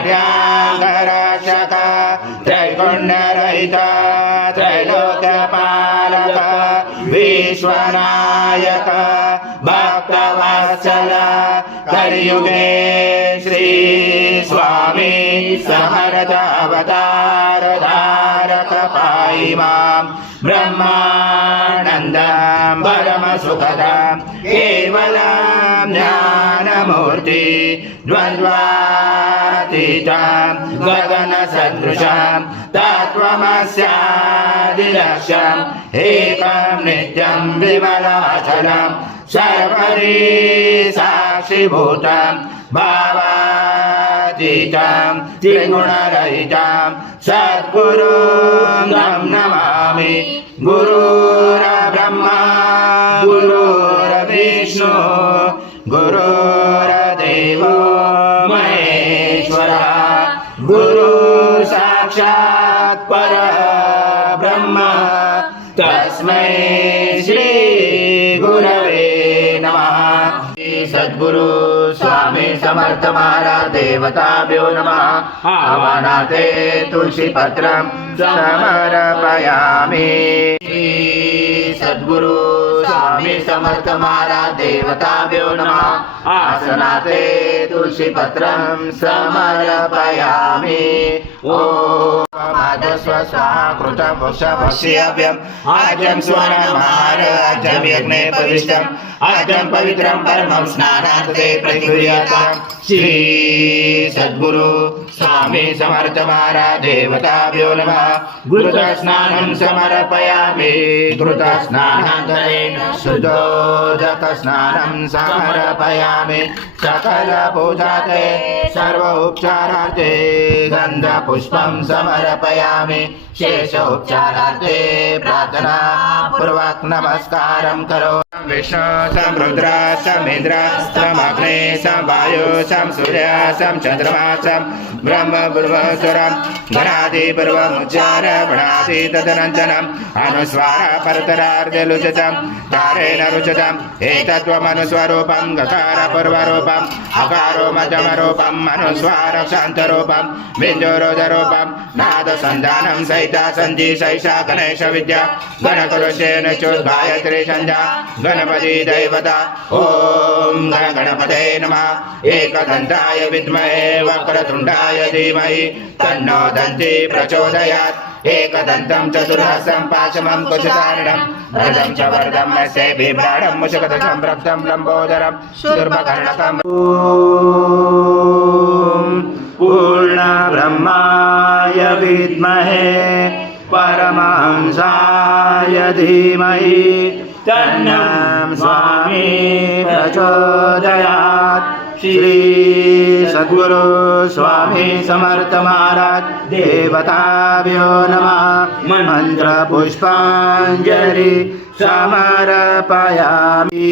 खड्यांगरक्षक त्रैगुण्यरहित त्रैलोक्यपालक विश्वनायक भक्तवत्सल कलियुगे श्री स्वामी समर्थ अवतार धारक पाहि मां ब्रह्मानन्दं परम सुखदं केवलं ज्ञानमूर्ति द्वन्द्वातीतं गगनसदृशं तत्त्वमस्यादिलक्ष्यम् एकं नित्यं विमलाचलं सर्वदि साक्षिभूतं भावातीतं त्रिगुणरहितं सद्गुरुं नमामि। गुरुर्ब्रह्मा गुरुर्विष्णु गुरुर्देवो महेश्वरः गुरु साक्षात् परब्रह्म तस्मै श्री गुरवे नमः। सद्गुरु स्वामी समर्थ महाराज देवताभ्यो नमः। आवाहनाते तुलसी पत्रं समर्पयामि। सद्गुरु स्वामी समर्थ महाराज देवताभ्यो नमः। आसनाते तुलसी पत्रं समर्पयामि। ओम आदस्व स्वाहा कृतं वक्षव्यम आजं स्वर्णमार्जं यज्ञे पवित्रं आजं पवित्रं परमं स्नानान्ते प्रयुज्यताम्। श्री सद्गुरु स्वामी समर्थ महाराज देवताभ्यो नमः। घृतस्नानं समर्पयामि। घृतस्नानान्तरेण शुद्धोदकस्नानं समर्पयामि। सकलपूजाते सर्वोपचारार्थे गन्धपुष्पं समर्पयामि। शेषोपचारार्थे प्रार्थना पूर्वक नमस्कारं करोमि। विष्णु सं रुद्र सं इंद्र सं अग्ने सं वायु सं सूर्य सं चंद्रमा सं ब्रह्म पूर्वस्वरं गणादि पूर्वमुच्चार गणादि तदनन्तरम् अनुस्वार परतरार्धलुचितं तारेण रुचितं एतत्त्वमनुस्वरूपं गकार पूर्वरूपम् अकारो मध्यमरूपम् अनुस्वार शान्तरूपं बिन्दुरोधरूपं नादसन्धानं सहिता सन्धि सैषा गणेश विद्या गणकुलशेन चुत् गायत्री संध्या गणपति दैवता। ओम गणपते नमः। एकदन्ताय विद्महे वक्रतुण्डाय धीमहि तन्नो दन्ति प्रचोदयात्। एकदन्तं चतुर्हस्तं पाशमं कुशधारणं भुजं च वरदं यस्य बिभ्राणं मुषकध्वजं रक्तं लम्बोदरं शूर्पकर्णकम्। पूर्णब्रह्माय विद्महे परमहंसाय धीमहि तन्नो स्वामी प्रचोदयात्। श्री सद्गुरु स्वामी समर्थ महाराज देवताभ्यो नमः। मंत्र पुष्पांजलि समर्पयामि।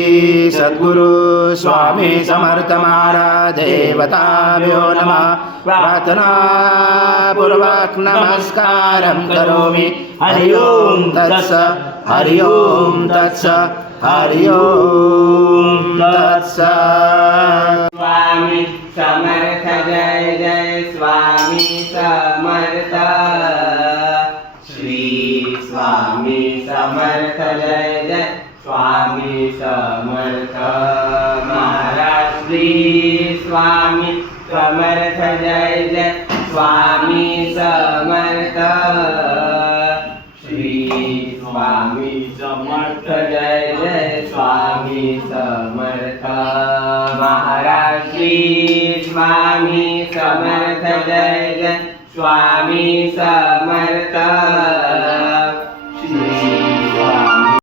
सद्गुरु स्वामी समर्थ महाराज देवताभ्यो नमः। प्रार्थना पूर्वक नमस्कारं करोमि। हरि ओम तत्सत् हरि ओम तत्सत् हरि ओम तत्सत्। स्वामी समर्थ जय जय स्वामी समर्थ। श्री स्वामी समर्थ जय जय स्वामी समर्थ महाराज। श्री स्वामी समर्थ जय जय स्वामी समर्थ। श्री स्वामी समर्थ जय जय स्वामी समर्थ महाराज। श्री स्वामी समर्थ जय जय स्वामी समर्थ। श्री